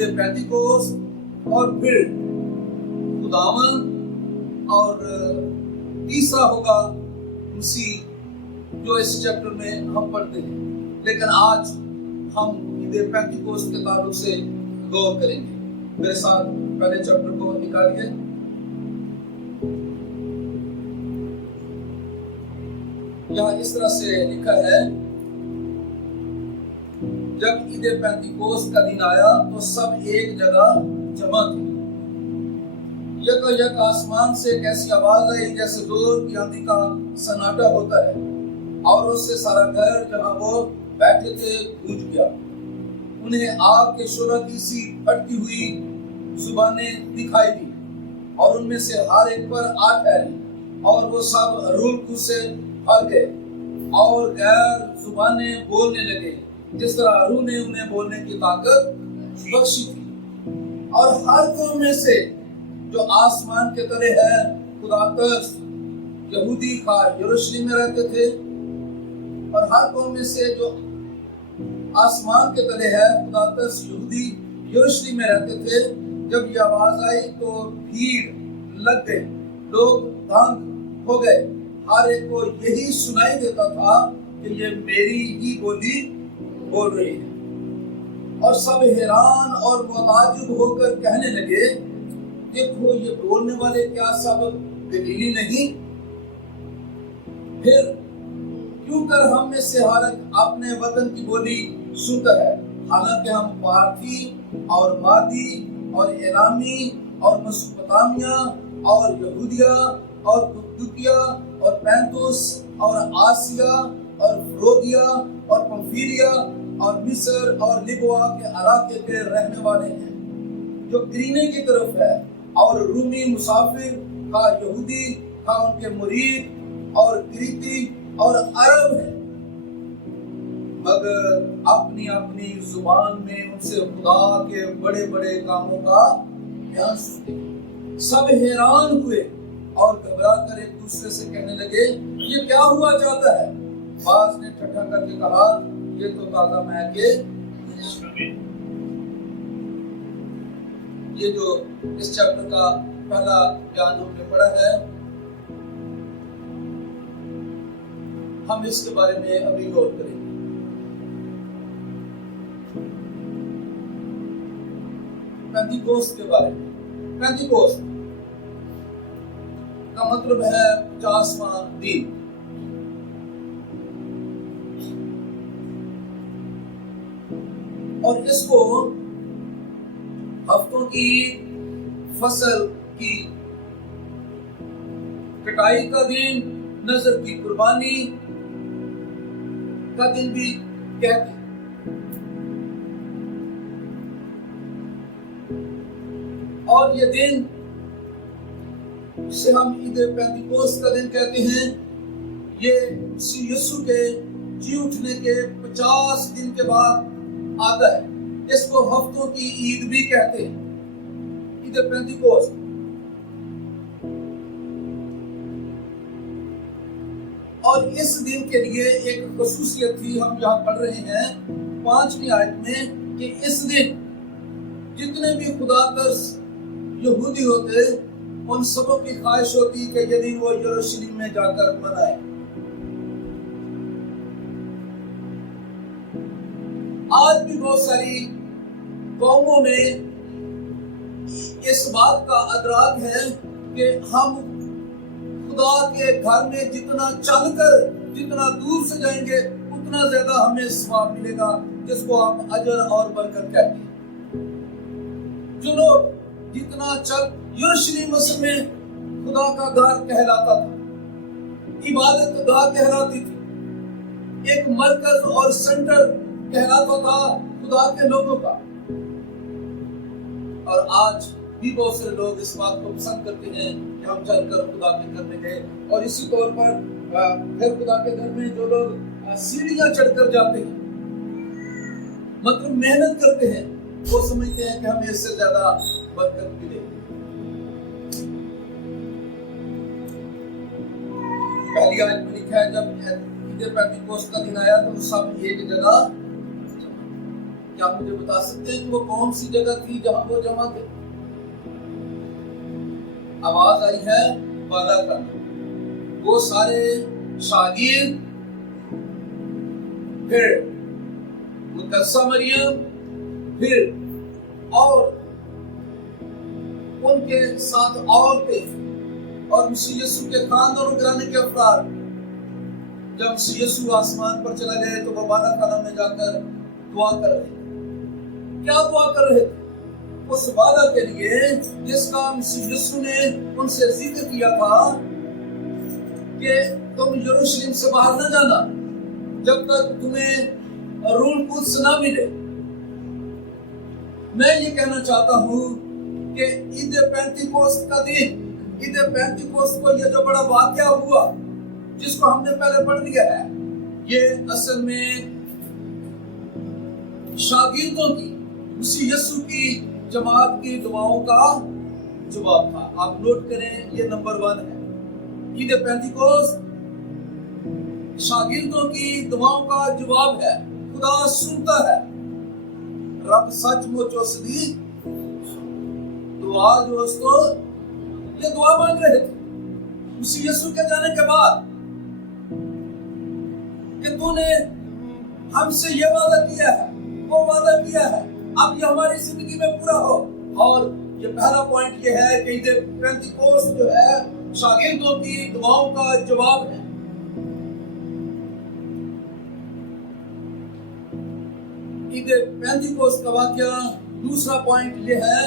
Eid Pentecost और फिर खुदावन और तीसरा होगा मसीह, जो इस चैप्टर में हम पढ़ते हैं। लेकिन आज हम ईद पेंटिकोस्ट के ताल्लुक से गौर करेंगे। मेरे साथ पहले चैप्टर को निकालिए। यहाँ इस तरह से लिखा है, जब ईद पेंटिकोस्ट का दिन आया तो सब एक जगह जमा थे। यक आसमान से एक ऐसी आवाज आई जैसे जोर की आंधी का सन्नाटा होता है, और उससे सारा घर जहां वो बैठे थे गूंज गया। उन्हें आग के शोला की सी फटती हुई जुबानें दिखाई दी, और उनमें से हर एक पर आ ठहरी, और वो सब रूह कुछ से भर गए और गैर जुबानें बोलने लगे, जिस तरह रूह ने उन्हें बोलने की ताकत बख्शी थी। और हर कौम में से जो आसमान के तले है खुदा तरस, यहूदी का यरूशलेम में रहते थे, और हर कौम में से जो आसमान के तले है खुदा तरस, यहूदी यरूशलेम में रहते थे। जब ये आवाज आई तो भीड़ लग गई, लोग दंग हो गए। हर एक को यही सुनाई देता था कि ये मेरी ही बोली बोल रही है। और सब हैरान और मुताज्जिब होकर कहने लगे, देखो ये बोलने वाले क्या सब गलीली नहीं? फिर क्यों कर हम में से हर एक अपने वतन की बोली सुनता है? हालांकि हम पार्थी और मादी और एलामी और मेसोपोटामिया और यहूदिया और कुप्तिया और पैंतुस और आसिया और फ्रोगिया और पंफिलिया और मिस्र और लिबवा के इलाके के रहने वाले हैं, जो क्रीने की तरफ है, और रूमी मुसाफिर का, यहूदी का उनके मुरीद, और क्रीती और अरब है, मगर अपनी अपनी जुबान में उनसे खुदा के बड़े बड़े कामों का बयान सुनते। सब हैरान हुए और घबरा कर एक दूसरे से कहने लगे, ये क्या हुआ जाता है? बाज ने ठट्ठा करके कहा, ये तो ताजा महके। ये जो इस चैप्टर का पहला बयान हमने पढ़ा है, हम इसके बारे में अभी गौर करेंगे। पेंटिकोस्ट के बारे में। पेंटिकोस्ट का मतलब है 50वां दिन। और इसको हफ्तों की फसल की कटाई का दिन, नजर की कुर्बानी का दिन भी कहते हैं। और ये दिन जिसे हम ईद पेंटिकोस्ट का दिन कहते हैं, ये यीशु के जी उठने के 50 दिन के बाद आता है। इसको हफ्तों की ईद भी कहते हैं, ईद पेंटिकोस्ट। और इस दिन के लिए एक खसूसियत थी, हम यहाँ पढ़ रहे हैं 5वीं आयत में, कि इस दिन जितने भी खुदा तरस यहूदी होते, उन सबों की ख्वाहिश होती कि ये दिन वो यरूशलेम में जाकर मनाए। आज भी बहुत सारी कौमों में इस बात का अदराक है कि हम खुदा के घर में जितना चलकर जितना दूर से जाएंगे उतना ज्यादा हमें सवाब मिलेगा, जिसको आप अजर और बरकत कहते हैं। जो लोग जितना चल, यरूशलेम असल में खुदा का घर कहलाता था, इबादत गाह कहलाती थी, एक मरकज और सेंटर कहलाता था खुदा के लोगों का। और आज भी बहुत से लोग इस बात को पसंद करते हैं कि हम चलकर खुदा के घर में गए। और इसी तौर पर फिर खुदा के घर में जो लोग सीढ़ियां चढ़कर जाते हैं, मतलब मेहनत करते हैं, वो समझते हैं कि हमें इससे ज्यादा बरकत मिलेगी। पहली आयत में लिखा है, जब ईद पेंटिकोस्ट का दिन आया तो सब एक जगह। क्या आप मुझे बता सकते हैं कि वो कौन सी जगह थी जहां वो जमा थे? आवाज आई है वादा करना। वो सारे शागिर्द, फिर मुकद्दसा मरियम, फिर और उनके साथ औरतें और मसीह यीशु के खानदान और घराने के अफराद, जब मसीह यीशु आसमान पर चला गए तो वो वादा खाना में जाकर दुआ कर रहे थे। क्या दुआ कर रहे थे? उस वादा के लिए जिसका मसीह यीशु ने उनसे जिक्र किया था कि तुम यरूशलेम से बाहर न जाना जब तक तुम्हें रूह कुद्स ना मिले। मैं ये कहना चाहता हूं कि ईद पेंतीकोस्त का दिन, ईद पेंतीकोस्त को ये जो बड़ा वाकया हुआ जिसको हमने पहले पढ़ लिया है, ये असल में शागिर्दों की, मसीह यीशु की जमात की दुआओं का जवाब था। आप नोट करें, ये नंबर 1 है। ईद पेंतीकोस्त शागिर्दों की दुआओं का जवाब है। खुदा सुनता है। रब सचमुच उसकी दुआ जो उसको ये दुआ मांग रहे थे मसीह यीशु के जाने के बाद कि तूने हमसे ये वादा किया है, वो वादा किया है, अब ये हमारी जिंदगी में पूरा हो। और ये पहला पॉइंट ये है कि ईद पेंतीकोस्त जो है शागिर्दों की दुआओं का जवाब है। ईद पेंतीकोस्त का वाकया। दूसरा पॉइंट ये है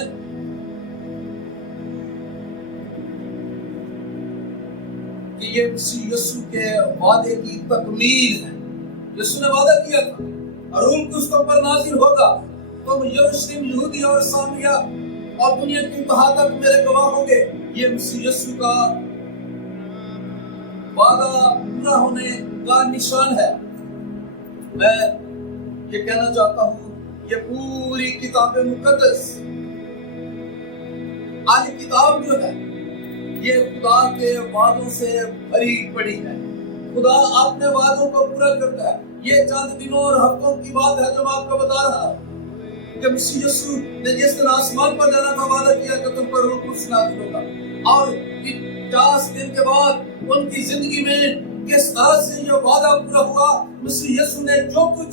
कि ये मसीह यीशु के वादे की तकमील है। यीशु ने वादा किया था और रूह कुद्स तुम पर नाज़िल होगा, तुम यरूशलेम, यहूदी और सामरिया और दुनिया की इंतहा तक मेरे गवाह होंगे। ये मसीह यीशु का वादा पूरा होने का निशान है। मैं ये कहना चाहता हूं, ये पूरी किताब मुकद्दस, आज किताब जो है ये खुदा के वादों से भरी पड़ी है। खुदा अपने वादों को पूरा करता है। ये चंद दिनों और हफ्तों की बात है जो मैं आपको बता रहा हूं कि मसीह यीशु ने जिस दिन आसमान पर जाना था वादा किया कि तुम पर रूह कुद्स नाज़िल होगा, और 50 दिन के बाद उनकी जिंदगी में किस तरह से ये वादा पूरा हुआ। मसीह यीशु ने जो कुछ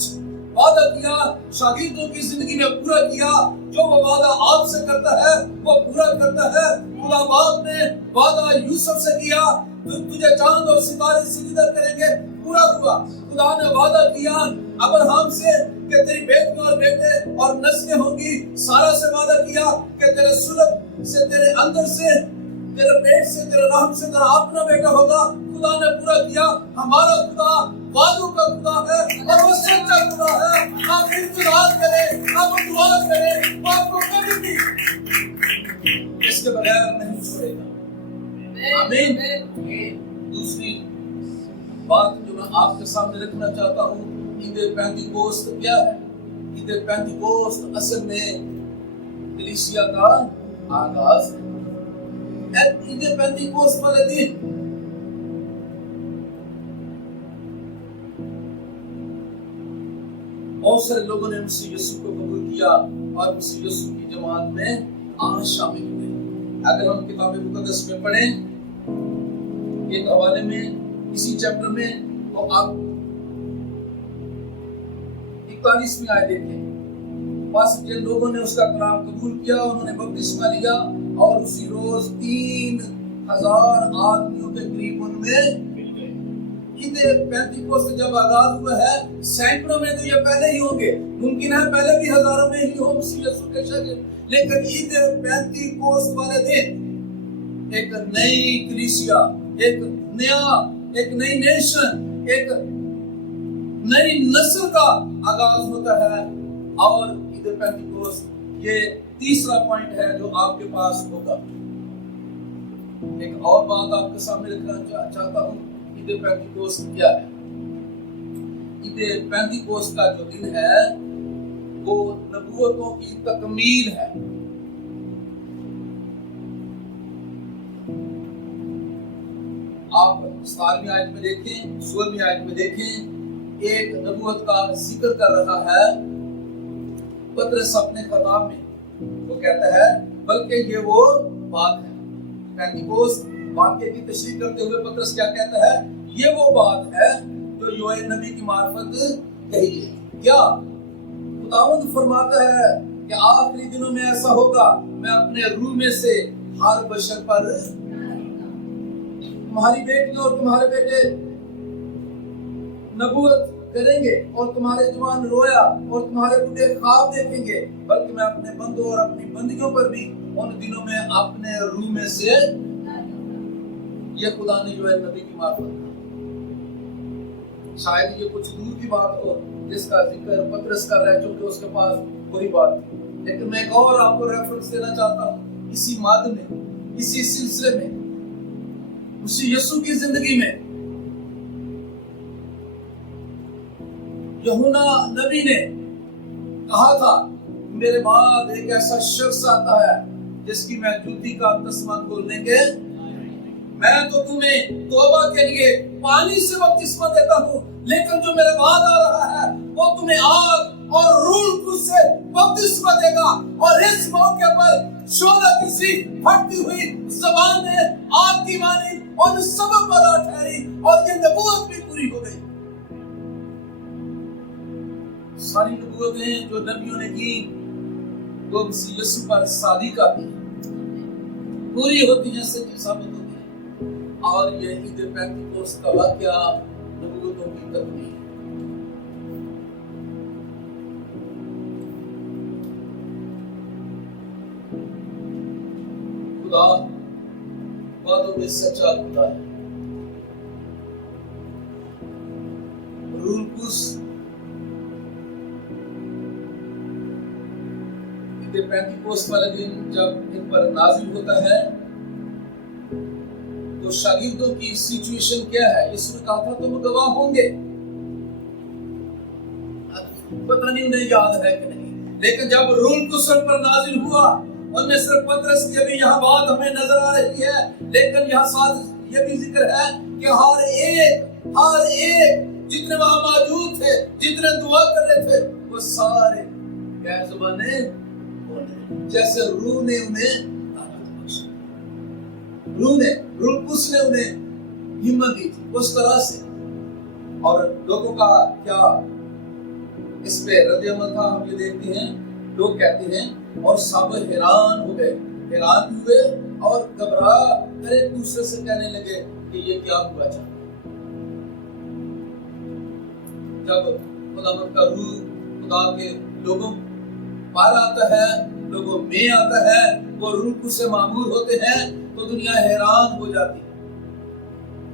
वादा किया शागिर्दों की जिंदगी में पूरा किया। जो वो वादा आपसे करता है वो पूरा करता है। खुदा बाप ने वादा यूसुफ से किया, तुझे चांद और सितारे सिजदा करेंगे, पूरा हुआ। खुदा ने वादा किया अब्राहम से कि तेरी बेटियां और बेटे और नस्लें होंगी। सारा से वादा किया कि तेरे सुलभ से, तेरे अंदर से, तेरे पेट से, तेरे रहम से तेरा अपना बेटा होगा। खुदा ने पूरा किया। हमारा खुदा वादों का खुदा है और वो सच्चा खुदा है। आप इंतजार करें, आप दुआ करें, वो आपको कभी भी इसके बगैर नहीं छोड़ेगा। आमीन। दूसरी बात जो मैं आपके सामने रखना चाहता हूँ, ईद पेंतीकोस्त क्या है? ईद पेंतीकोस्त असल में कलीसिया का आगाज है। ईद पेंतीकोस्त वाले दिन बहुत सारे लोगों ने मसीह यीशु को कबूल किया और मसीह यीशु की जमात में आज शामिल हुए। अगर हम किताब मुकद्दस में पढ़ें एक हवाले में, इसी चैप्टर में, तो आप 41 में आए देखें। बस जिन लोगों ने उसका कलाम कबूल किया उन्होंने बपतिस्मा लिया और उसी रोज 3000 आदमियों के करीब उनमें ईद पेंतीकोस्त जब आगाज हुआ है, सैकड़ों में तो ये पहले ही होंगे, मुमकिन है पहले भी हजारों में ही हो मसीह यीशु के शागिर्द, लेकिन ईद पेंतीकोस्त वाले दिन एक नई कलीसिया, एक नई नेशन, एक नई नस्ल का आगाज होता है। और ईद पेंतीकोस्त ये तीसरा पॉइंट है जो आपके पास होगा। एक और बात आपके सामने रखना चाहता हूँ, ईद पेंतीकोस्त क्या है? ईद पेंतीकोस्त का जो दिन है वो नबूवतों की तकमील है। आप 17वीं आयत में देखें, 16वीं आयत में देखें, एक नबूवत का जिक्र कर रहा है पतरस अपने खिताब में वो कहता है बल्कि ये वो बात है। पेंटिकोस्ट वाक्य की तशरीह करते हुए पतरस क्या कहता है? ये वो बात है जो योएल नबी की मार्फत कही है। क्या खुदावंद फरमाता है कि आखिरी दिनों में ऐसा होगा, मैं अपने रूह में से हर बशर पर, तुम्हारी बेटियां और तुम्हारे बेटे नबूवत करेंगे और तुम्हारे जवान रोया और तुम्हारे बूढ़े ख्वाब देखेंगे, बल्कि मैं अपने बंदों और अपनी बंदियों पर भी उन दिनों में अपने रूह में से, ये खुदा ने योएल नबी की मार्फत कहा। शायद ये कुछ दूर की बात हो जिसका जिक्र पतरस कर रहा है, क्योंकि उसके पास वही बात थी। लेकिन मैं एक और आपको रेफरेंस देना चाहता हूँ, इसी माद में, इसी सिलसिले में, उसी यीशु की जिंदगी में यूहन्ना नबी ने कहा था, मेरे बाद एक ऐसा शख्स आता है जिसकी मैं जूती का तस्मा खोलने के, मैं तो तुम्हें तौबा के लिए पानी से बपतिस्मा देता हूँ, लेकिन जो मेरे बाद आ रहा है वो तुम्हें आग और रूह से बपतिस्मा देगा। और इस मौके पर शोधा किसी फटती हुई ज़बान ने आग की मानी और सब पर आ ठहरी और ये नबूवत भी पूरी हो गई। सारी नबूवतें जो नबियों ने की वो मसीह यीशु पर सादिका थी, पूरी होती हैं, सच्ची साबित होती है। और ये ईद पेंटिकोस्ट का वाक़या नबूवतों की तकमील है। खुदा वादों में सच्चा खुदा है। रूह कुस पेंटिकोस्ट वाले दिन जब इन पर नाजिल होता है तो शागिर्दों की सिचुएशन क्या है? यीशु ने कहा था तुम गवाह होंगे। पता नहीं उन्हें याद है कि नहीं, लेकिन जब रूह कुस पर नाजिल हुआ, उनमें सिर्फ पतरस की अभी यहाँ बात हमें नजर आ रही है, लेकिन यहाँ साथ ये भी जिक्र है कि हर एक जितने वहां मौजूद थे, जितने दुआ कर रहे थे, वो सारे गैर ज़ुबाने जैसे रूह ने उन्हें ताकत बख्शी, रूह कुस ने उन्हें हिम्मत दी थी उस तरह से। और लोगों का क्या इस पे रद्द-ए-अमल था हम ये देखते हैं। लोग कहते हैं और सब हैरान हुए और घबरा कर एक दूसरे से कहने लगे कि ये क्या हुआ। जब खुदावंद का रूह खुदा के लोगों पर आता है, लोगों में आता है, वो रूह से मामूर होते हैं तो दुनिया हैरान हो जाती है,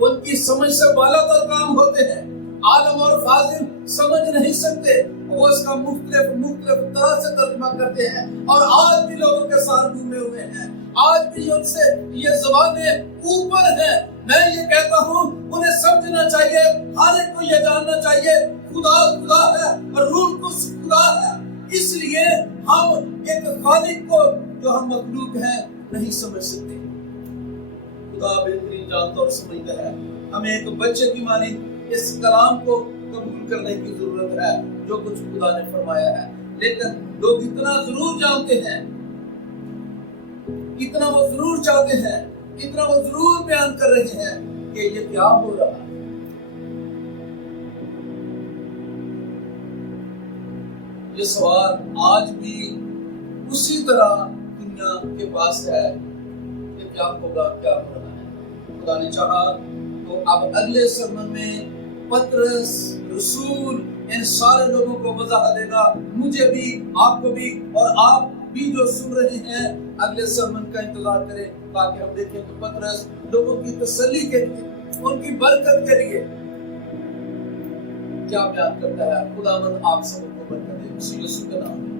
उनकी समझ से बालातर काम होते हैं। आलम और फाजिल समझ नहीं सकते, वो इसका मुख्तलिफ तरह से तर्जुमा करते हैं। और आज भी लोगों के साथ घूमे हुए हैं, आज भी उनसे ये ज़बानें ऊपर हैं। मैं ये कहता हूँ उन्हें समझना चाहिए, हर एक को ये जानना चाहिए खुदा है और रूह कुस खुदा है। इसलिए हम एक खालिक को जो हम मखलूक हैं नहीं समझ सकते। खुदा बेहतरीन जानता और समझता है। हमें एक बच्चे की मानी इस कलाम को कबूल करने की जरूरत है जो कुछ खुदा ने फरमाया है। लेकिन लोग इतना जरूर जानते हैं, इतना वो जरूर चाहते हैं, इतना वो जरूर बयान कर रहे हैं कि ये क्या हो रहा है। ये सवाल आज भी उसी तरह दुनिया के पास है कि क्या होगा, क्या हो रहा है। खुदा ने चाहा तो अब अगले सरमन में पतरस रसूल इन सारे लोगों को वजाहत देगा, मुझे भी, आपको भी, और आप भी जो सुन रहे हैं अगले सरमन का इंतजार करें ताकि हम देखें कि पतरस लोगों की तसल्ली के लिए, उनकी बरकत के लिए क्या बयान करता है। खुदावंद आप सबको बरकत दे, यीशु के नाम में।